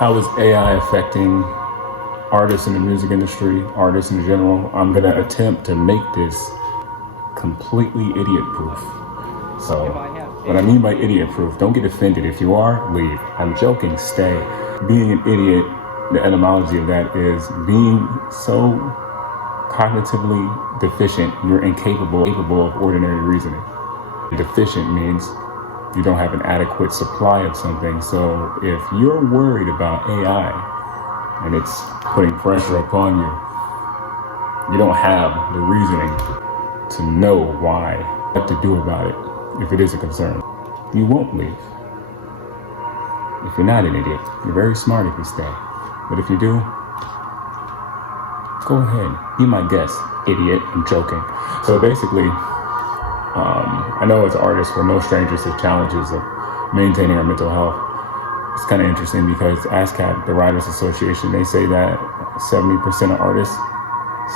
How is AI affecting artists in the music industry, artists in general? I'm going to attempt to make this completely idiot-proof. So, what I mean by idiot-proof, don't get offended. If you are, leave. I'm joking, stay. Being an idiot, the etymology of that is being so cognitively deficient, you're incapable of ordinary reasoning. Deficient means you don't have an adequate supply of something. So if you're worried about AI and it's putting pressure upon you, you don't have the reasoning to know why, what to do about it. If it is a concern, you won't leave. If you're not an idiot, you're very smart if you stay. But if you do, go ahead, be my guest, idiot. I'm joking. So basically, I know as artists, we're no strangers to challenges of maintaining our mental health. It's kind of interesting because ASCAP, the Writers Association, they say that 70% of artists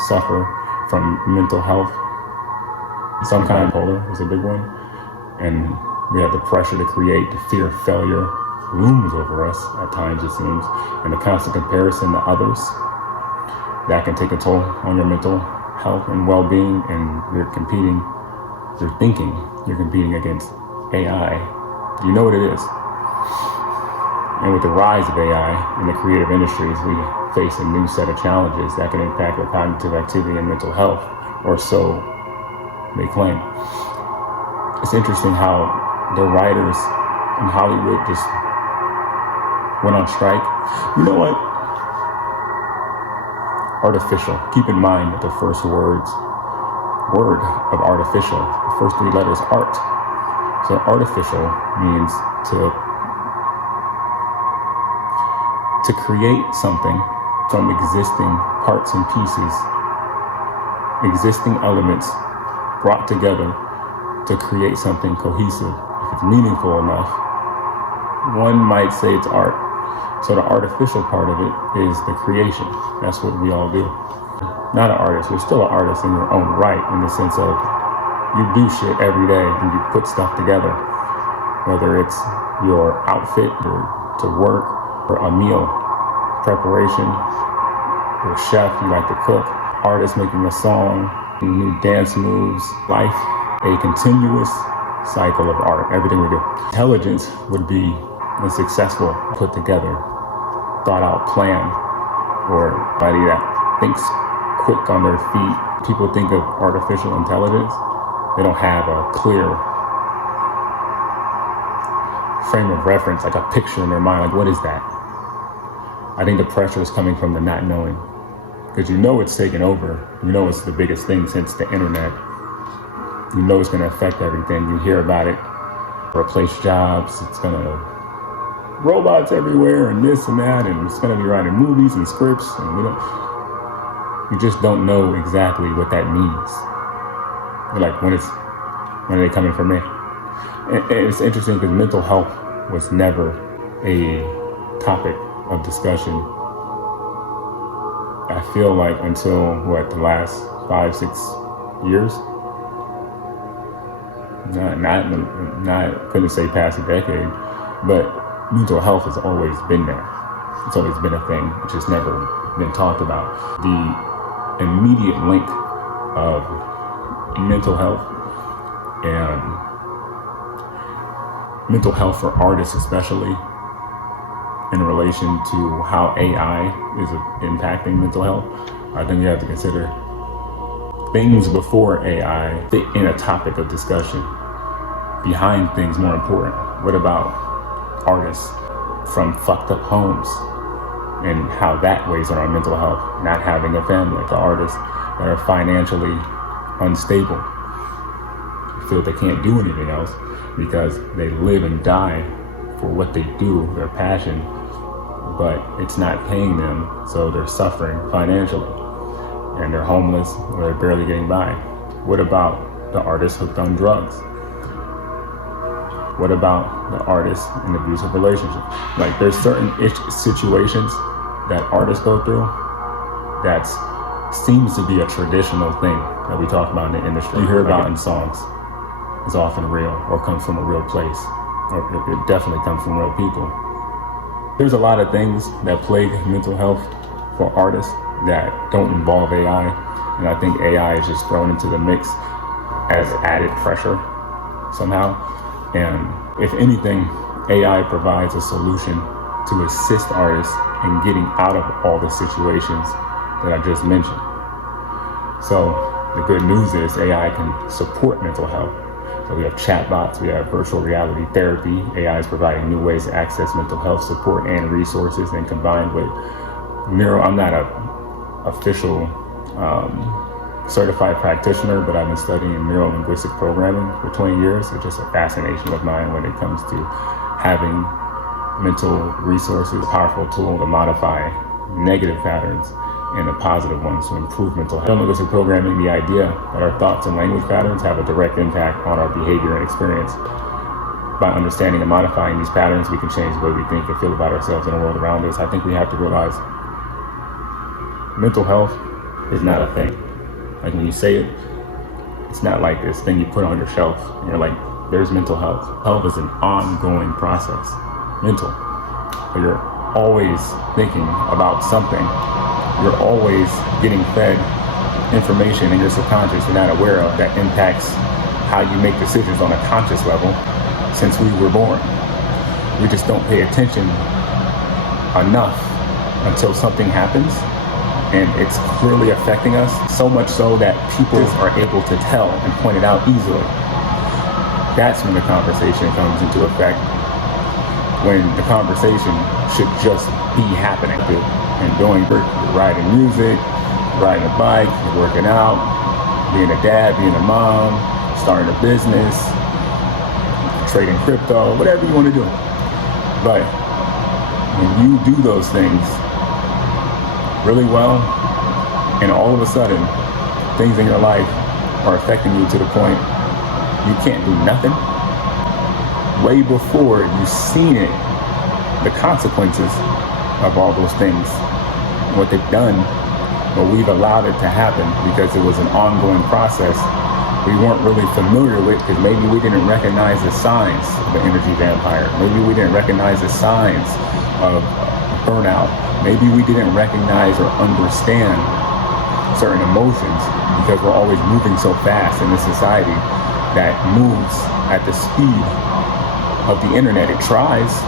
suffer from mental health. Some kind of bipolar is a big one. And we have the pressure to create, the fear of failure looms over us at times, it seems. And the constant comparison to others, that can take a toll on your mental health and well-being, and you're competing. You're thinking you're competing against AI. You know what it is. And with the rise of AI in the creative industries, we face a new set of challenges that can impact our cognitive activity and mental health, or so they claim. It's interesting how the writers in Hollywood just went on strike. You know what? Artificial. Keep in mind that the first word of artificial, the first three letters, art. So artificial means to create something from existing parts and pieces, existing elements brought together to create something cohesive. If it's meaningful enough, one might say it's art. So the artificial part of it is the creation. That's what we all do. Not an artist, you're still an artist in your own right, in the sense of you do shit every day and you put stuff together. Whether it's your outfit or to work or a meal preparation, you're a chef, you like to cook, artist making a song, new dance moves, life, a continuous cycle of art, everything we do. Intelligence would be a successful, put together, thought out plan, or somebody that thinks quick on their feet. People think of artificial intelligence, they don't have a clear frame of reference, like a picture in their mind, like what is that? I think the pressure is coming from the not knowing, because you know it's taken over, you know it's the biggest thing since the internet, you know it's going to affect everything, you hear about it, replace jobs, it's going to robots everywhere and this and that, and it's going to be writing movies and scripts, and we just don't know exactly what that means. You're like, when are they coming for me? And it's interesting because mental health was never a topic of discussion. I feel like until the last 5-6 years. Not couldn't say past a decade, but mental health has always been there. It's always been a thing. It's just never been talked about. The immediate link of mental health and mental health for artists, especially in relation to how AI is impacting mental health, I think you have to consider things before AI fit in a topic of discussion. Behind things more important. What about artists from fucked up homes and how that weighs on our mental health? Not having a family. The artists that are financially unstable feel they can't do anything else because they live and die for what they do, their passion, but it's not paying them, so they're suffering financially and they're homeless or they're barely getting by. What about the artists hooked on drugs? What about the artists in abusive relationships? Like, there's certain situations that artists go through that seems to be a traditional thing that we talk about in the industry. You hear about in songs. It's often real or comes from a real place, or it definitely comes from real people. There's a lot of things that plague mental health for artists that don't involve AI, and I think AI is just thrown into the mix as added pressure somehow. And if anything, AI provides a solution to assist artists in getting out of all the situations that I just mentioned. So the good news is AI can support mental health. So we have chatbots, we have virtual reality therapy. AI is providing new ways to access mental health support and resources, and combined with I'm not a official certified practitioner, but I've been studying Neuro-Linguistic Programming for 20 years. It's just a fascination of mine when it comes to having mental resources, a powerful tool to modify negative patterns and the positive ones to improve mental health. Neuro-Linguistic Programming, the idea that our thoughts and language patterns have a direct impact on our behavior and experience. By understanding and modifying these patterns, we can change the way we think and feel about ourselves and the world around us. I think we have to realize mental health is not a thing. Like when you say it, it's not like this thing you put on your shelf and you're like, there's mental health. Health is an ongoing process. Mental. So you're always thinking about something. You're always getting fed information in your subconscious you're not aware of that impacts how you make decisions on a conscious level since we were born. We just don't pay attention enough until something happens and it's clearly affecting us, so much so that people are able to tell and point it out easily. That's when the conversation comes into effect, when the conversation should just be happening. And doing writing music, riding a bike, working out, being a dad, being a mom, starting a business, trading crypto, whatever you want to do. But when you do those things really well, and all of a sudden things in your life are affecting you to the point you can't do nothing, way before you've seen it, the consequences of all those things, what they've done, but we've allowed it to happen because it was an ongoing process we weren't really familiar with, because maybe we didn't recognize the signs of the energy vampire. Maybe we didn't recognize the signs of burnout. Maybe we didn't recognize or understand certain emotions because we're always moving so fast in this society that moves at the speed of the internet. It tries.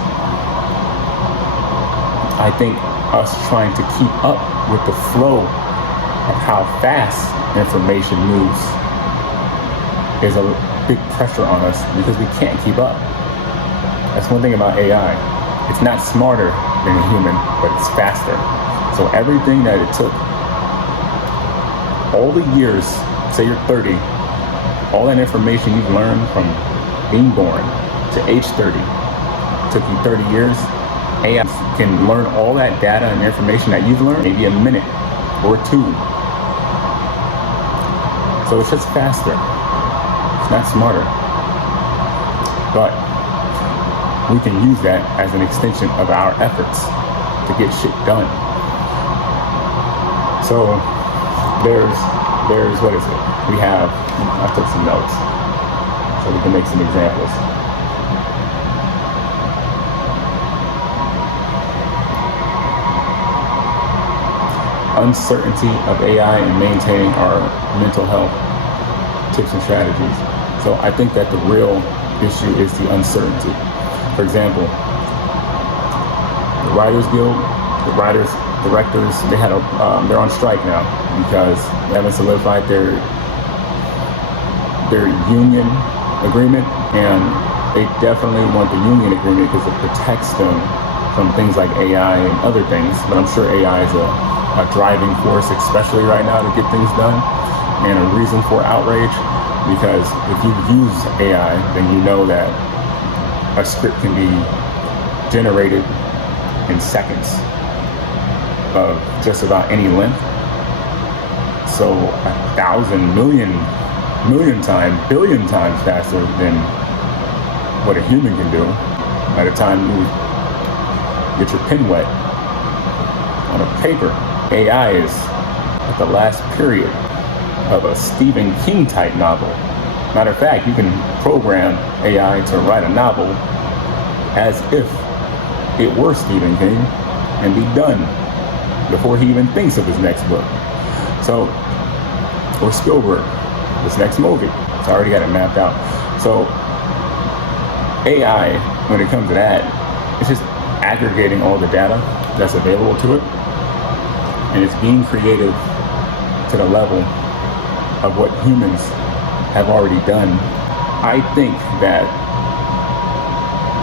I think us trying to keep up with the flow of how fast information moves is a big pressure on us because we can't keep up. That's one thing about AI. It's not smarter than a human, but it's faster. So everything that it took, all the years, say you're 30, all that information you've learned from being born to age 30, took you 30 years, AI can learn all that data and information that you've learned maybe a minute or two. So it's just faster. It's not smarter. But we can use that as an extension of our efforts to get shit done. So there's what is it? I took some notes so we can make some examples. Uncertainty of AI and maintaining our mental health, tips and strategies. So I think that the real issue is the uncertainty. For example, the Writers Guild, the writers, directors, they're on strike now because they haven't solidified their union agreement, and they definitely want the union agreement because it protects them from things like AI and other things. But I'm sure AI is a driving force, especially right now, to get things done, and a reason for outrage, because if you use AI, then you know that a script can be generated in seconds of just about any length. So 1,000, million times, billion times faster than what a human can do by the time you get your pen wet on a paper. AI is at the last period of a Stephen King type novel. Matter of fact, you can program AI to write a novel as if it were Stephen King and be done before he even thinks of his next book. So, or Spielberg, his next movie, it's already got it mapped out. So AI, when it comes to that, it's just aggregating all the data that's available to it, and it's being creative to the level of what humans have already done. I think that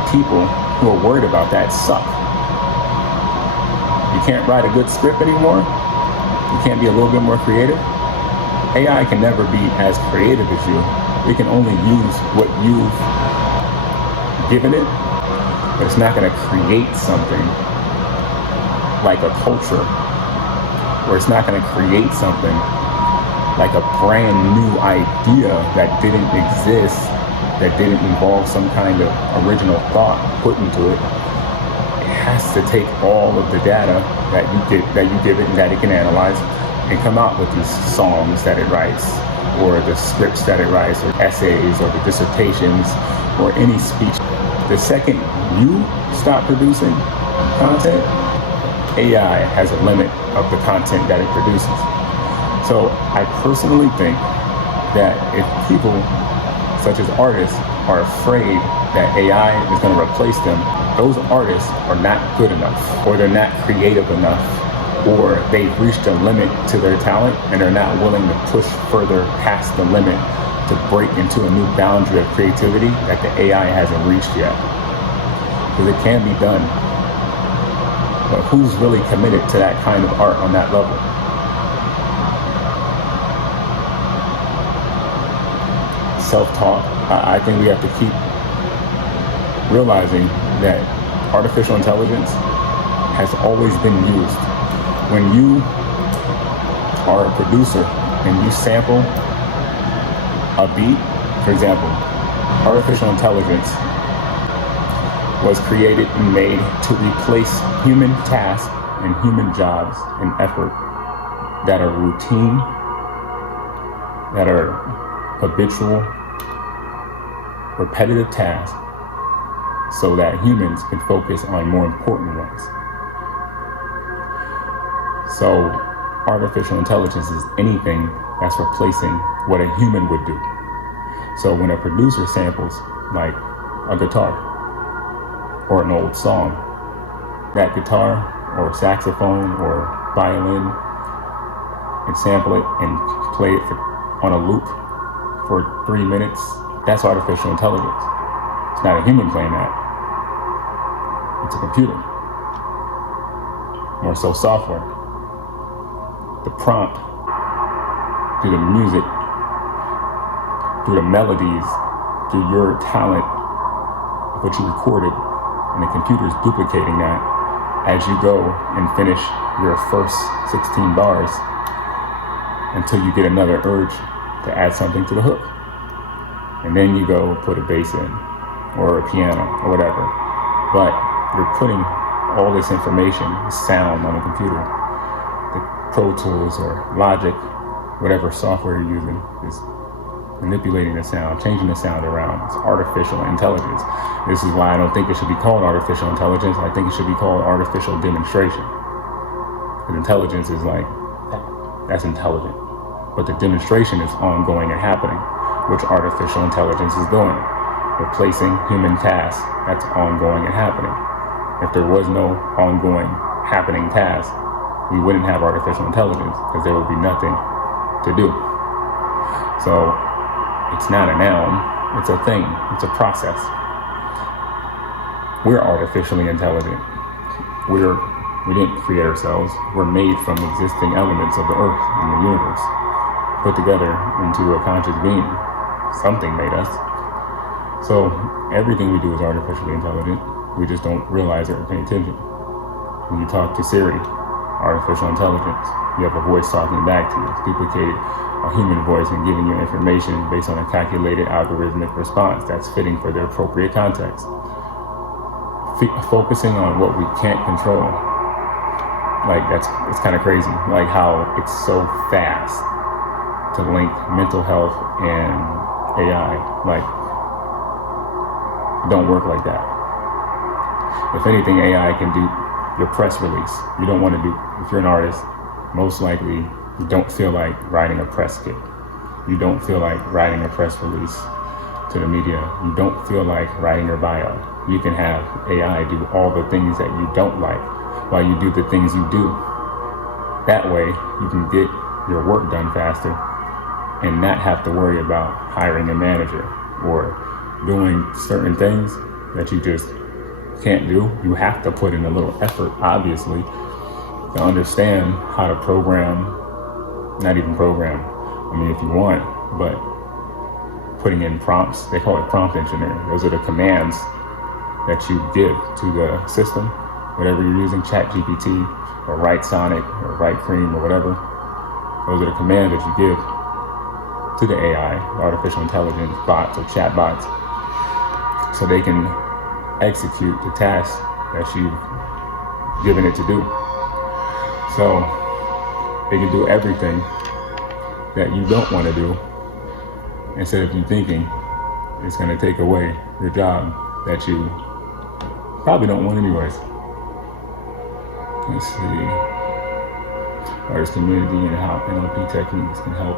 people who are worried about that suck. You can't write a good script anymore. You can't be a little bit more creative. AI can never be as creative as you. It can only use what you've given it, but it's not going to create something like a culture, or it's not going to create something like a brand new idea that didn't exist, that didn't involve some kind of original thought put into it. It has to take all of the data that you give it and that it can analyze and come out with these songs that it writes, or the scripts that it writes, or essays, or the dissertations, or any speech. The second you stop producing content, AI has a limit of the content that it produces. So I personally think that if people, such as artists, are afraid that AI is going to replace them, those artists are not good enough, or they're not creative enough, or they've reached a limit to their talent and they're not willing to push further past the limit to break into a new boundary of creativity that the AI hasn't reached yet. Because it can be done. But who's really committed to that kind of art on that level? Self-taught. I think we have to keep realizing that artificial intelligence has always been used. When you are a producer and you sample a beat, for example, artificial intelligence was created and made to replace human tasks and human jobs and effort that are routine, that are habitual, repetitive tasks, so that humans can focus on more important ones. So artificial intelligence is anything that's replacing what a human would do. So when a producer samples like a guitar or an old song, that guitar or saxophone or violin, and sample it and play it on a loop for 3 minutes, that's artificial intelligence. It's not a human playing that. It's a computer. More so software. The prompt, through the music, through the melodies, through your talent, what you recorded, and the computer is duplicating that as you go and finish your first 16 bars until you get another urge to add something to the hook. And then you go put a bass in, or a piano, or whatever. But you're putting all this information, sound on the computer. The Pro Tools or Logic, whatever software you're using, is manipulating the sound, changing the sound around. It's artificial intelligence. This is why I don't think it should be called artificial intelligence. I think it should be called artificial demonstration. Because intelligence is like, that's intelligent. But the demonstration is ongoing and happening, which artificial intelligence is doing. Replacing human tasks, that's ongoing and happening. If there was no ongoing happening task, we wouldn't have artificial intelligence, because there would be nothing to do. So it's not a noun, it's a thing, it's a process. We're artificially intelligent. We didn't create ourselves. We're made from existing elements of the earth and the universe, put together into a conscious being. Something made us. So everything we do is artificially intelligent. We just don't realize it or pay attention. When you talk to Siri, artificial intelligence, you have a voice talking back to you. It's duplicated a human voice and giving you information based on a calculated algorithmic response that's fitting for the appropriate context. Focusing on what we can't control, like it's kind of crazy, like how it's so fast to link mental health and AI. Like, don't work like that. If anything, AI can do your press release. You don't want to do, if you're an artist, most likely you don't feel like writing a press kit. You don't feel like writing a press release to the media. You don't feel like writing your bio. You can have AI do all the things that you don't like while you do the things you do. That way, you can get your work done faster and not have to worry about hiring a manager or doing certain things that you just can't do. You have to put in a little effort, obviously, to understand how to program, not even program, I mean, if you want, but putting in prompts. They call it prompt engineering. Those are the commands that you give to the system, whatever you're using, ChatGPT or Write Sonic or Write Cream or whatever. Those are the commands that you give to the AI, artificial intelligence bots or chat bots, so they can execute the task that you've given it to do. So they can do everything that you don't want to do, instead of you thinking it's going to take away your job that you probably don't want anyways. Let's see. Artist community and how NLP techniques can help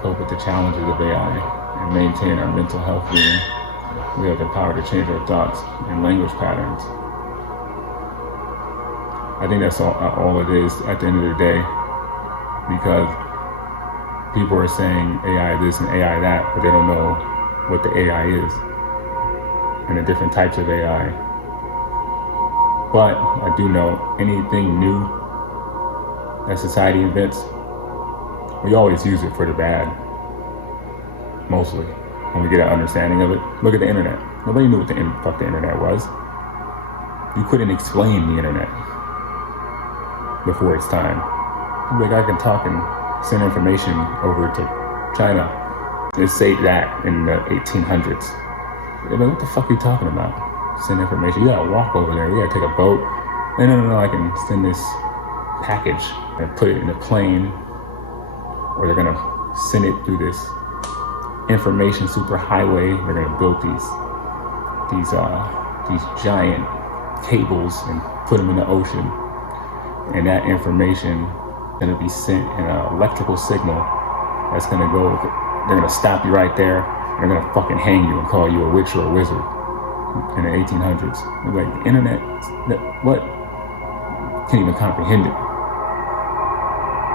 cope with the challenges of AI and maintain our mental health being. We have the power to change our thoughts and language patterns. I think that's all it is at the end of the day, because people are saying AI this and AI that, but they don't know what the AI is and the different types of AI. But I do know anything new that society invents, we always use it for the bad, mostly, when we get an understanding of it. Look at the internet. Nobody knew what the fuck the internet was. You couldn't explain the internet before its time. Like, I can talk and send information over to China. They say that in the 1800s. They're like, what the fuck are you talking about? Send information. You gotta walk over there. You gotta take a boat. No, I can send this package and put it in a plane, or they're gonna send it through this information superhighway. They're gonna build these giant cables and put them in the ocean, and that information is gonna be sent in an electrical signal that's gonna go. They're gonna stop you right there. They're gonna fucking hang you and call you a witch or a wizard in the 1800s. They're like, the internet, what? Can't even comprehend it.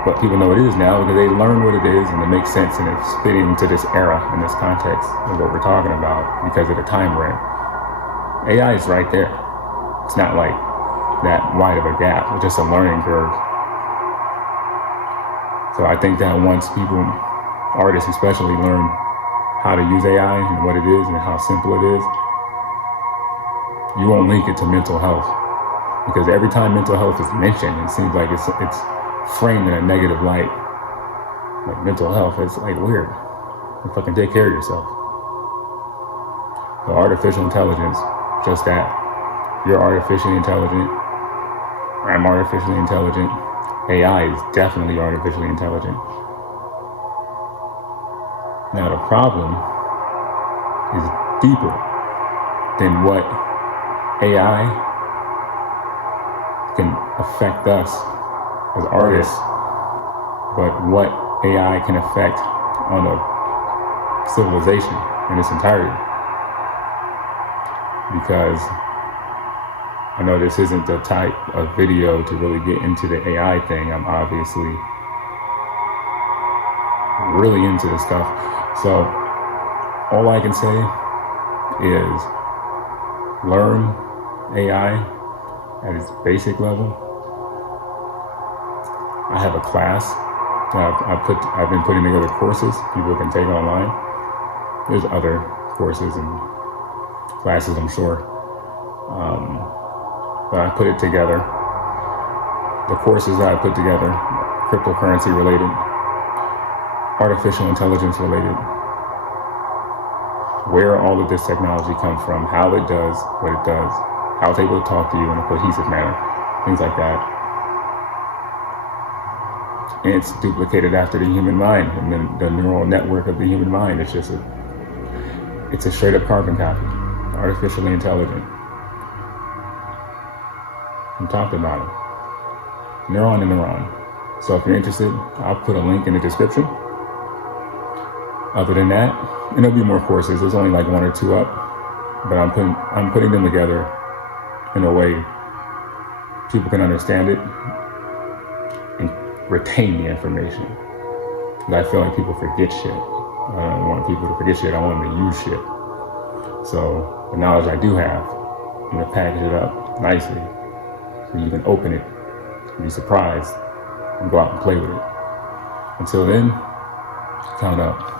But people know it is now because they learn what it is and it makes sense, and it's fitting into this era and this context of what we're talking about because of the time we're in. AI is right there. It's not like that wide of a gap. It's just a learning curve. So I think that once people, artists especially, learn how to use AI and what it is and how simple it is, you won't link it to mental health. Because every time mental health is mentioned, it seems like it's framed in a negative light. Like, mental health, it's like weird. You fucking take care of yourself. So artificial intelligence, just that. You're artificially intelligent. I'm artificially intelligent. AI is definitely artificially intelligent. Now the problem is deeper than what AI can affect us as artists, but what AI can affect on a civilization in its entirety. Because I know this isn't the type of video to really get into the AI thing. I'm obviously really into this stuff. So all I can say is learn AI at its basic level. I have a class that I've been putting together courses people can take online. There's other courses and classes, I'm sure. But I put it together. The courses that I put together, cryptocurrency related, artificial intelligence related, where all of this technology comes from, how it does what it does, how it's able to talk to you in a cohesive manner, things like that. And it's duplicated after the human mind, and then the neural network of the human mind. It's just it's a straight up carbon copy, artificially intelligent. and talked about it. Neuron to neuron. So if you're interested, I'll put a link in the description. Other than that, and there'll be more courses. There's only like 1 or 2 up, but I'm putting them together in a way people can understand it and retain the information. Because I feel like people forget shit. I don't want people to forget shit. I want them to use shit. So the knowledge I do have, I'm gonna package it up nicely so you can open it, be surprised, and go out and play with it. Until then, count up.